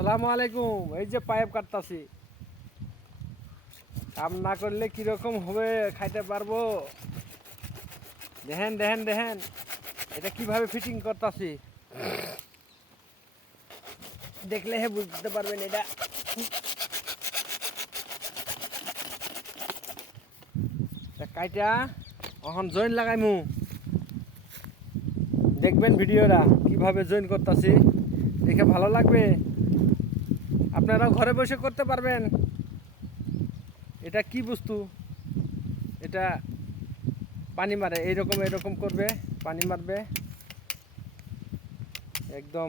আসসালামু আলাইকুম। এই যে পাইপ কাটতাছি, কাম না করলে কিরকম হবে খাইতে পারবো? দেখেন দেখেন দেখেন এটা কিভাবে ফিটিং করতাছি, দেখলে হে বুঝতে পারবেন। এটা কাইটা এখন জয়েন লাগাইমু, দেখবেন ভিডিওটা কিভাবে জয়েন করতাছি, দেখে ভালো লাগবে। আপনারাও ঘরে বসে করতে পারবেন। এটা কি বস্তু? এটা পানি মারে, এইরকম এরকম করবে, পানি মারবে, একদম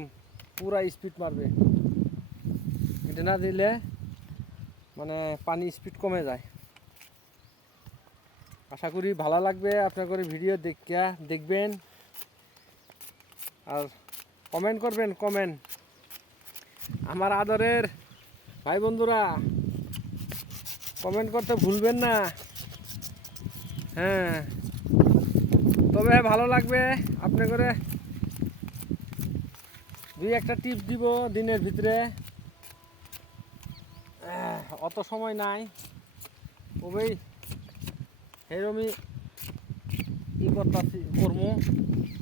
পুরা স্পিড মারবে। এটা না দিলে মানে পানি স্পিড কমে যায়। আশা করি ভালো লাগবে আপনার করে ভিডিও দেখবেন আর কমেন্ট করবেন। কমেন্ট আমার আদরের ভাই বন্ধুরা, কমেন্ট করতে ভুলবেন না। হ্যাঁ, তবে ভালো লাগবে আপনি করে দুই একটা টিপস দিব দিনের ভিতরে। অত সময় নাই, তবেই এরমই করবো,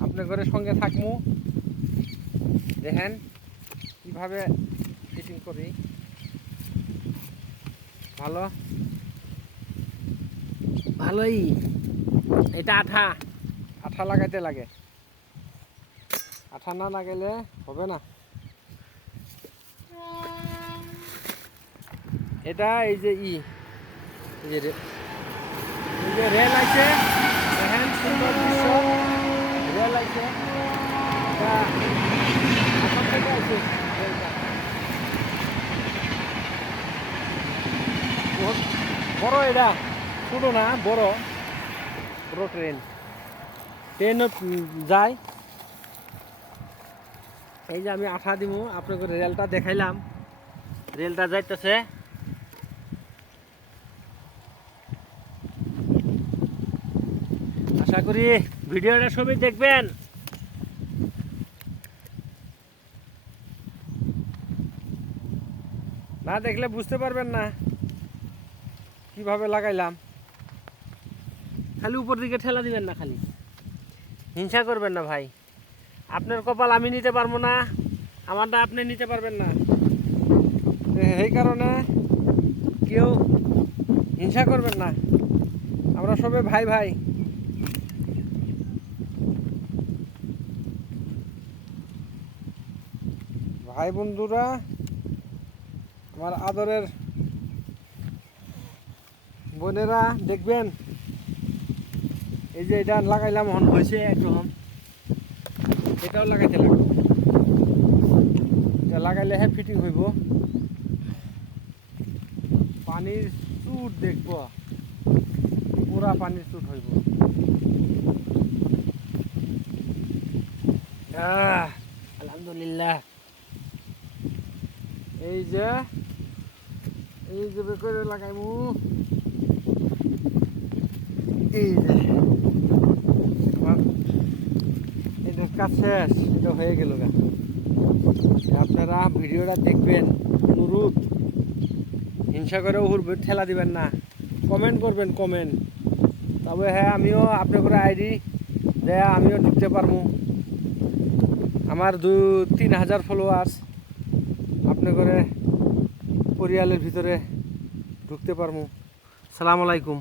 আপনার ঘরে সঙ্গে থাকবো। দেখেন কিভাবে ফিটিং করি, ভালোই। এটা আঠা লাগাইতে লাগে, আঠা না লাগাইলে হবে না। এটা এই যে রেল আছে, দেখেন সুন্দর দৃশ্য, রেল আছে। এটা আসাম থেকে আছে রেলটা, বহুত বড়। এটা ছোট না, বড় বড় ট্রেনও যায়। এই যে আমি আঠা দিব, আপনাকে রেলটা দেখাইলাম, রেলটা যাইতেছে। আশা করি ভিডিওটা সবাই দেখবেন। না দেখলে বুঝতে পারবেন না কিভাবে লাগাইলাম। খালি উপর দিকে ঠেলা দিবেন না, খালি হিংসা করবেন না ভাই। আপনার কপাল আমি নিতে পারবো না, আমারটা আপনি নিতে পারবেন না। এই কারণে কেউ হিংসা করবেন না, আমরা সবাই ভাই ভাই। ভাই বন্ধুরা, আমার আদরের বোনেরা, দেখবেন। এই যে এটা লাগাইলাম, এখন হয়েছে একরকম, এটাও লাগাইতে লাগবে। এটা লাগাইলে হ্যাঁ ফিটিং হইব। পানির চুট দেখব, পুরা পানির চুট হইব। আলহামদুলিল্লাহ। এই যে করে লাগাইমু, এই যে এটার কাজ শেষ, এটা হয়ে গেল। আপনারা ভিডিওটা দেখবেন, অনুরোধ। হিংসা করে ঠেলা দিবেন না, কমেন্ট করবেন, কমেন্ট। তবে হ্যাঁ, আমিও আপনার করে আইডি দেয়া আমিও ঢুকতে পারবো। আমার 2-3 হাজার ফলোয়ার্স, আপনার করে পরিয়ালের ভিতরে ঢুকতে পারবো। সালাম আলাইকুম।